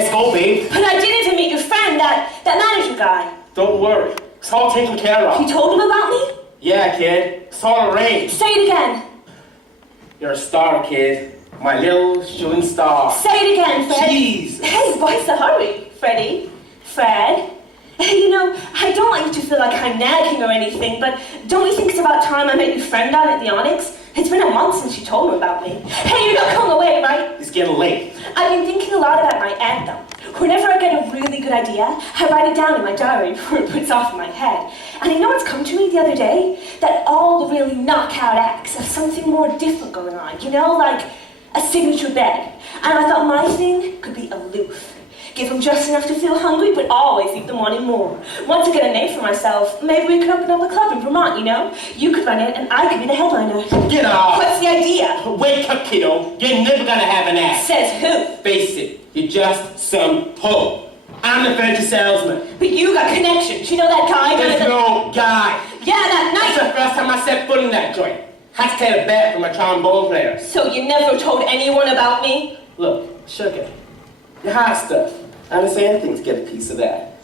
Let's go, babe. But I didn't meet your friend, that manager guy. Don't worry. It's all taken care of. You told him about me? Yeah, kid. It's all arranged. Say it again. You're a star, kid. My little shooting star. Say it again, Fred. Jeez. Hey, what's the hurry, Freddie? Fred? Hey, you know, I don't want you to feel like I'm nagging or anything, but don't you think it's about time I met your friend down at the Onyx? It's been a month since you told him about me. Hey, you're not coming away, right? It's getting late. I've been thinking a lot about my anthem. Whenever I get a really good idea, I write it down in my diary before it puts off in my head. And you know what's come to me the other day? That all the really knockout acts have something more different going on, you know, like a signature bed. And I thought my thing could be aloof. Give them just enough to feel hungry, but always leave them wanting more. Once I get a name for myself, maybe we could open up a club in Vermont, you know? You could run it, and I could be the headliner. Get off! What's the idea? Wake up, kiddo. You're never gonna have an act. Says who? Face it, you're just some hoe. I'm the furniture salesman. But you got connections. You know that guy? There's no guy. Yeah, that That's night. the first time I set foot in that joint. Had to take a bet from a trombone player. So you never told anyone about me? Look, sugar, your hot stuff. I understand things get a piece of that.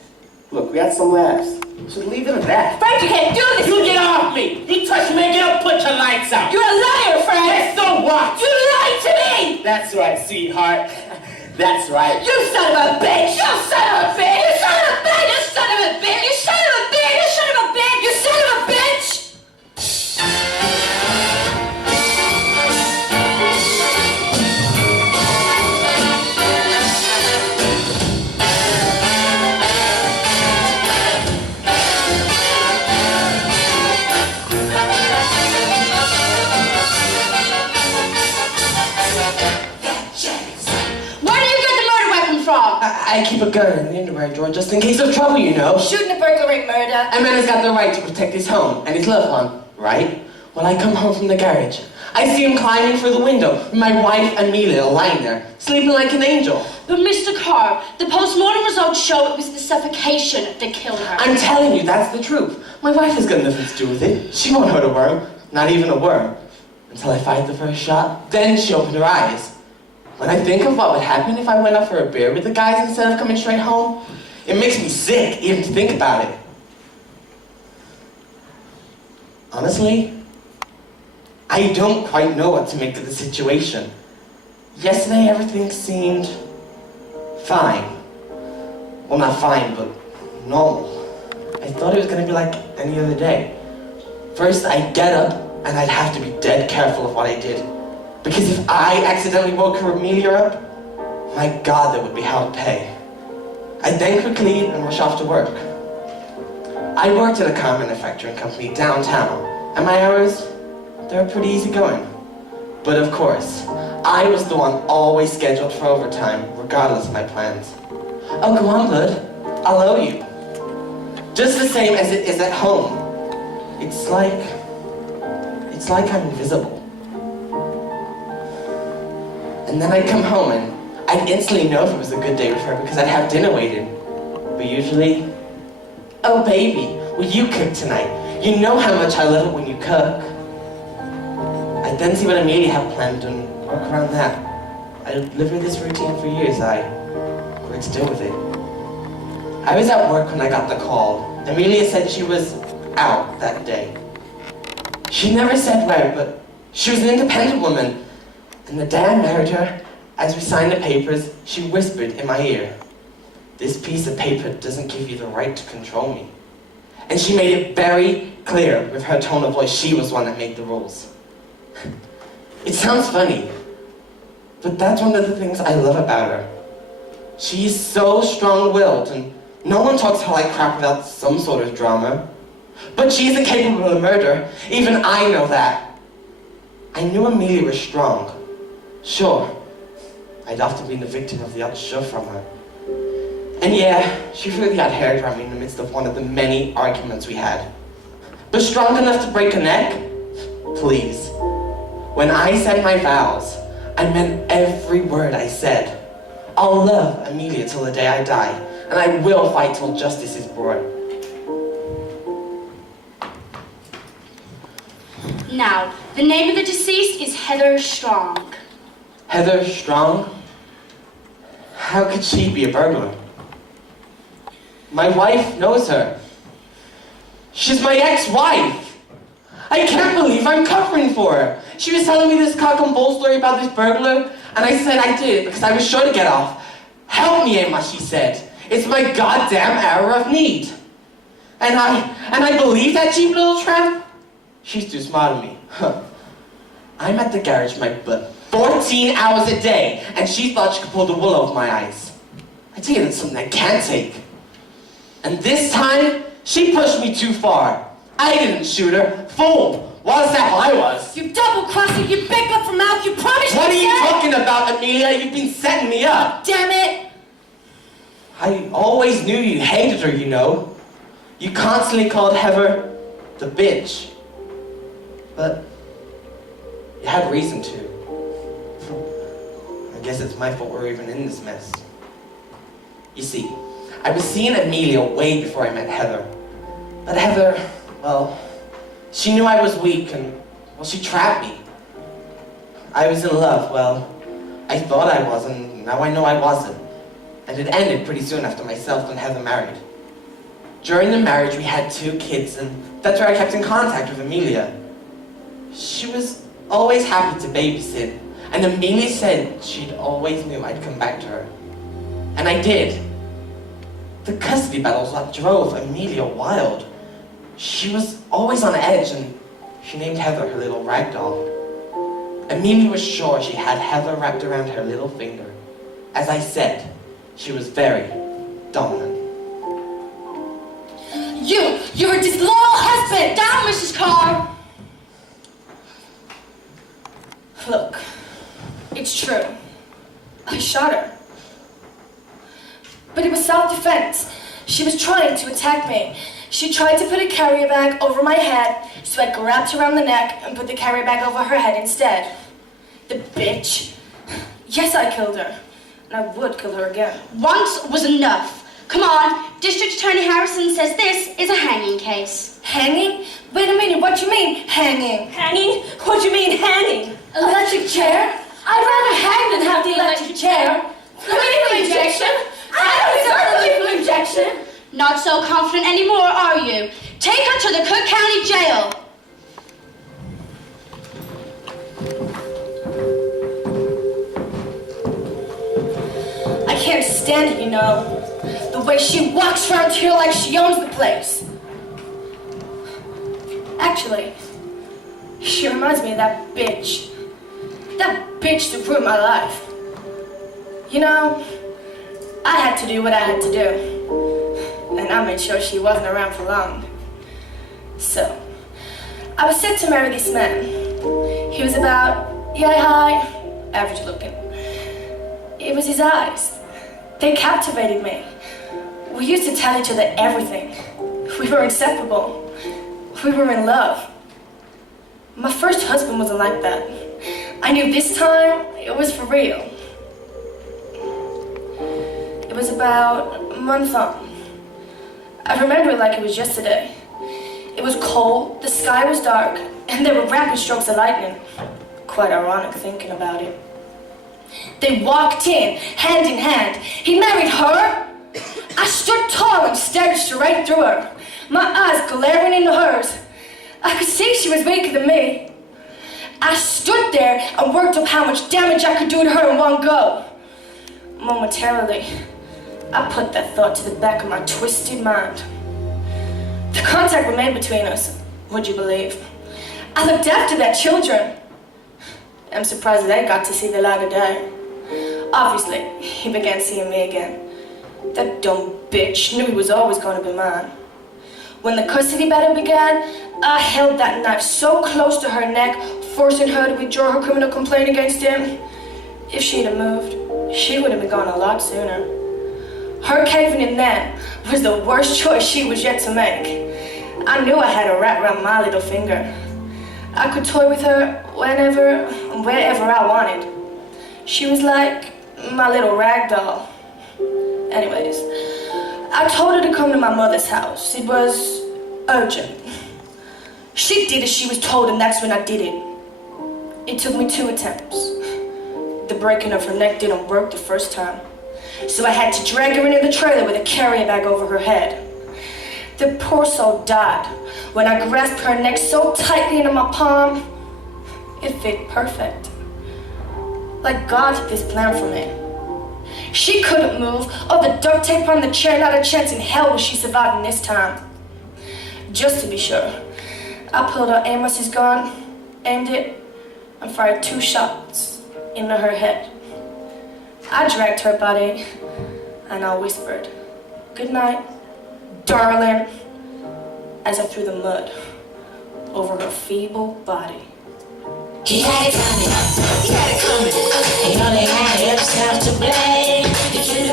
Look, we had some laughs. Should leave it at that. Fred, you can't do this! You get off me! You touch me again, I'll put your lights out! You're a liar, Fred! Yes, so what? You lied to me! That's right, sweetheart. That's right. You son of a bitch! You son of a bitch! You son of a bitch! You son of a bitch! You son of a bitch! You son of a bitch! You son of a bitch! I keep a gun in the underwear drawer just in case of trouble, you know. Shooting a burglar ain't murder. A man has got the right to protect his home and his loved one, right? Well, I come home from the garage. I see him climbing through the window with my wife Amelia lying there, sleeping like an angel. But Mr. Carr, the post-mortem results show it was the suffocation that killed her. I'm telling you, that's the truth. My wife has got nothing to do with it. She won't hurt a worm, not even a worm. Until I fired the first shot, then she opened her eyes. When I think of what would happen if I went out for a beer with the guys instead of coming straight home, it makes me sick even to think about it. Honestly, I don't quite know what to make of the situation. Yesterday everything seemed fine. Well, not fine, but normal. I thought it was going to be like any other day. First, I'd get up and I'd have to be dead careful of what I did. Because if I accidentally woke her Amelia up, my God, that would be hell to pay. I'd then quickly eat and rush off to work. I worked at a car manufacturing company downtown, and my hours, they were pretty easy going. But of course, I was the one always scheduled for overtime, regardless of my plans. Oh, go on, bud. I'll owe you. Just the same as it is at home. It's like I'm invisible. And then I'd come home and I'd instantly know if it was a good day with her because I'd have dinner waiting. But usually, oh baby, will you cook tonight? You know how much I love it when you cook. I'd then see what Amelia had planned and work around that. I'd lived with this routine for years. I grew to deal with it. I was at work when I got the call. Amelia said she was out that day. She never said where, but she was an independent woman. And the day I married her, as we signed the papers, she whispered in my ear, "This piece of paper doesn't give you the right to control me." And she made it very clear with her tone of voice she was the one that made the rules. It sounds funny, but that's one of the things I love about her. She's so strong-willed, and no one talks to her like crap without some sort of drama. But she isn't capable of murder. Even I know that. I knew Amelia was strong. Sure, I'd often been the victim of the odd shove from her. And yeah, she threw the odd hair drum in the midst of one of the many arguments we had. But strong enough to break a neck? Please. When I said my vows, I meant every word I said. I'll love Amelia till the day I die, and I will fight till justice is brought. Now, the name of the deceased is Heather Strong. Heather Strong? How could she be a burglar? My wife knows her. She's my ex-wife. I can't believe I'm covering for her. She was telling me this cock and bull story about this burglar, and I said I did it because I was sure to get off. Help me, Emma, she said. It's my goddamn hour of need. And I believe that cheap little tramp? She's too smart of me. Huh. I'm at the garage my butt 14 hours a day, and she thought she could pull the wool over my eyes. I tell you, that's something I can't take. And this time, she pushed me too far. I didn't shoot her. Fool! What a sap I was. You double-crosser, you big up from mouth, you promised What are me you that. talking about, Amelia? You've been setting me up. Damn it! I always knew you hated her, you know. You constantly called Heather the bitch. But you had reason to. I guess it's my fault we're even in this mess. You see, I was seeing Amelia way before I met Heather. But Heather, well, she knew I was weak and, well, she trapped me. I was in love, well, I thought I was, and now I know I wasn't. And it ended pretty soon after myself and Heather married. During the marriage, we had 2 kids, and that's where I kept in contact with Amelia. She was always happy to babysit, and Amelia said she'd always knew I'd come back to her. And I did. The custody battles that drove Amelia wild. She was always on edge, and she named Heather her little rag doll. Amelia was sure she had Heather wrapped around her little finger. As I said, she was very dominant. You're a disloyal husband! Down, Mrs. Carr! Look, it's true. I shot her. But it was self-defense. She was trying to attack me. She tried to put a carrier bag over my head, so I grabbed her around the neck and put the carrier bag over her head instead. The bitch. Yes, I killed her. And I would kill her again. Once was enough. Come on, District Attorney Harrison says this is a hanging case. Hanging? Wait a minute, what do you mean, hanging? Hanging? What do you mean, hanging? Electric chair? I'd rather hang than have the electric chair. Lethal injection? I don't deserve a lethal injection. Not so confident anymore, are you? Take her to the Cook County Jail. I can't stand it, you know. The way she walks around here like she owns the place. Actually, she reminds me of that bitch. That bitch that ruined my life. You know, I had to do what I had to do. And I made sure she wasn't around for long. So, I was set to marry this man. He was about yay high, average looking. It was his eyes. They captivated me. We used to tell each other everything. We were inseparable. We were in love. My first husband wasn't like that. I knew this time it was for real. It was about a month on. I remember it like it was yesterday. It was cold, the sky was dark, and there were rapid strokes of lightning. Quite ironic thinking about it. They walked in, hand in hand. He married her. I stood tall and stared straight through her, my eyes glaring into hers. I could see she was weaker than me. I stood there and worked up how much damage I could do to her in one go. Momentarily, I put that thought to the back of my twisted mind. The contact we made between us, would you believe? I looked after their children. I'm surprised they got to see the light of day. Obviously, he began seeing me again. That dumb bitch knew he was always going to be mine. When the custody battle began, I held that knife so close to her neck, forcing her to withdraw her criminal complaint against him. If she'd have moved, she would have been gone a lot sooner. Her caving in then was the worst choice she was yet to make. I knew I had her wrapped around my little finger. I could toy with her whenever and wherever I wanted. She was like my little rag doll. Anyways, I told her to come to my mother's house. It was urgent. She did as she was told, and that's when I did it. It took me 2 attempts. The breaking of her neck didn't work the first time. so I had to drag her into the trailer with a carrier bag over her head. The poor soul died when I grasped her neck so tightly into my palm, it fit perfect. Like God had this plan for me. She couldn't move. All the duct tape on the chair, not a chance in hell was she surviving this time. Just to be sure, I pulled out Amos's gun, aimed it, and fired 2 shots into her head. I dragged her body, and I whispered, "Good night, darling," as I threw the mud over her feeble body. He had it coming, he had it coming. He only had himself to blame. If you'd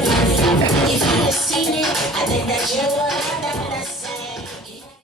have seen it, I think that you would.